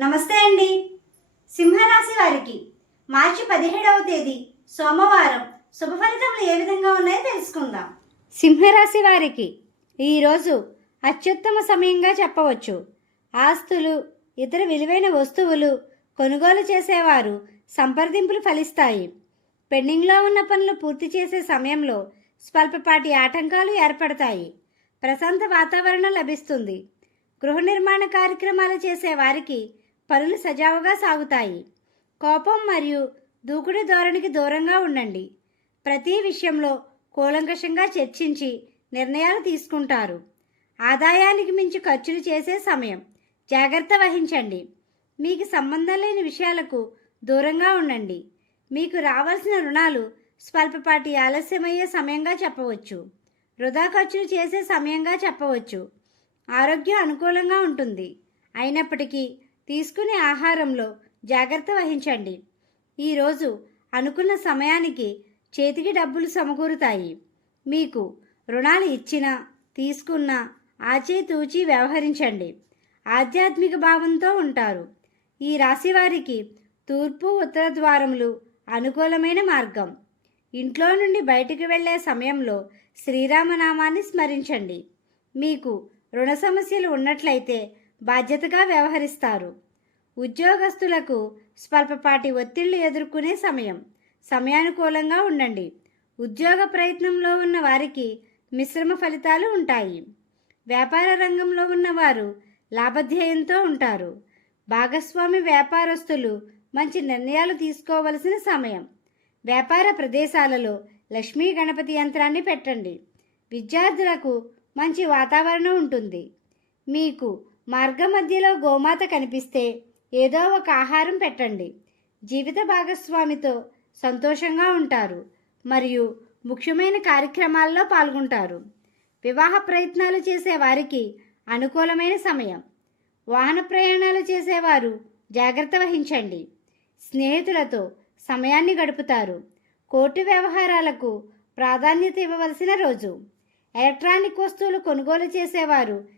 నమస్తే అండి. సింహరాశి వారికి మార్చి పదిహేడవ తేదీ సోమవారం శుభ ఫలితములు ఏ విధంగా ఉన్నాయో తెలుసుకుందాం. సింహరాశి వారికి ఈరోజు అత్యుత్తమ సమయంగా చెప్పవచ్చు. ఆస్తులు ఇతర విలువైన వస్తువులు కొనుగోలు చేసేవారు సంప్రదింపులు ఫలిస్తాయి. పెండింగ్లో ఉన్న పనులు పూర్తి చేసే సమయంలో స్వల్పపాటి ఆటంకాలు ఏర్పడతాయి. ప్రశాంత వాతావరణం లభిస్తుంది. గృహ నిర్మాణ కార్యక్రమాలు చేసే వారికి పనులు సజావుగా సాగుతాయి. కోపం మరియు దూకుడు ధోరణికి దూరంగా ఉండండి. ప్రతి విషయంలో కూలంకషంగా చర్చించి నిర్ణయాలు తీసుకుంటారు. ఆదాయానికి మించి ఖర్చులు చేసే సమయం. జాగ్రత్త వహించండి. మీకు సంబంధం లేని విషయాలకు దూరంగా ఉండండి. మీకు రావాల్సిన రుణాలు స్వల్పపాటి ఆలస్యమయ్యే సమయంగా చెప్పవచ్చు. వృధా ఖర్చులు చేసే సమయంగా చెప్పవచ్చు. ఆరోగ్యం అనుకూలంగా ఉంటుంది. అయినప్పటికీ తీసుకునే ఆహారంలో జాగ్రత్త వహించండి. ఈరోజు అనుకున్న సమయానికి చేతికి డబ్బులు సమకూరుతాయి. మీకు రుణాలు ఇచ్చినా తీసుకున్నా ఆచితూచి వ్యవహరించండి. ఆధ్యాత్మిక భావంతో ఉంటారు. ఈ రాశి వారికి తూర్పు ఉత్తర ద్వారములు అనుకూలమైన మార్గం. ఇంట్లో నుండి బయటికి వెళ్ళే సమయంలో శ్రీరామనామాన్ని స్మరించండి. మీకు రుణ సమస్యలు ఉన్నట్లయితే బాధ్యతగా వ్యవహరిస్తారు. ఉద్యోగస్తులకు స్వల్పపాటి ఒత్తిళ్ళు ఎదుర్కొనే సమయం. సమయానుకూలంగా ఉండండి. ఉద్యోగ ప్రయత్నంలో ఉన్న వారికి మిశ్రమ ఫలితాలు ఉంటాయి. వ్యాపార రంగంలో ఉన్నవారు లాభధ్యేయంతో ఉంటారు. భాగస్వామి వ్యాపారస్తులు మంచి నిర్ణయాలు తీసుకోవలసిన సమయం. వ్యాపార ప్రదేశాలలో లక్ష్మీ గణపతి యంత్రాన్ని పెట్టండి. విద్యార్థులకు మంచి వాతావరణం ఉంటుంది. మీకు మార్గ మధ్యలో గోమాత కనిపిస్తే ఏదో ఒక ఆహారం పెట్టండి. జీవిత భాగస్వామితో సంతోషంగా ఉంటారు మరియు ముఖ్యమైన కార్యక్రమాల్లో పాల్గొంటారు. వివాహ ప్రయత్నాలు చేసే వారికి అనుకూలమైన సమయం. వాహన ప్రయాణాలు చేసేవారు జాగ్రత్త వహించండి. స్నేహితులతో సమయాన్ని గడుపుతారు. కోర్టు వ్యవహారాలకు ప్రాధాన్యత ఇవ్వవలసిన రోజు. ఎలక్ట్రానిక్ వస్తువులు కొనుగోలు చేసేవారు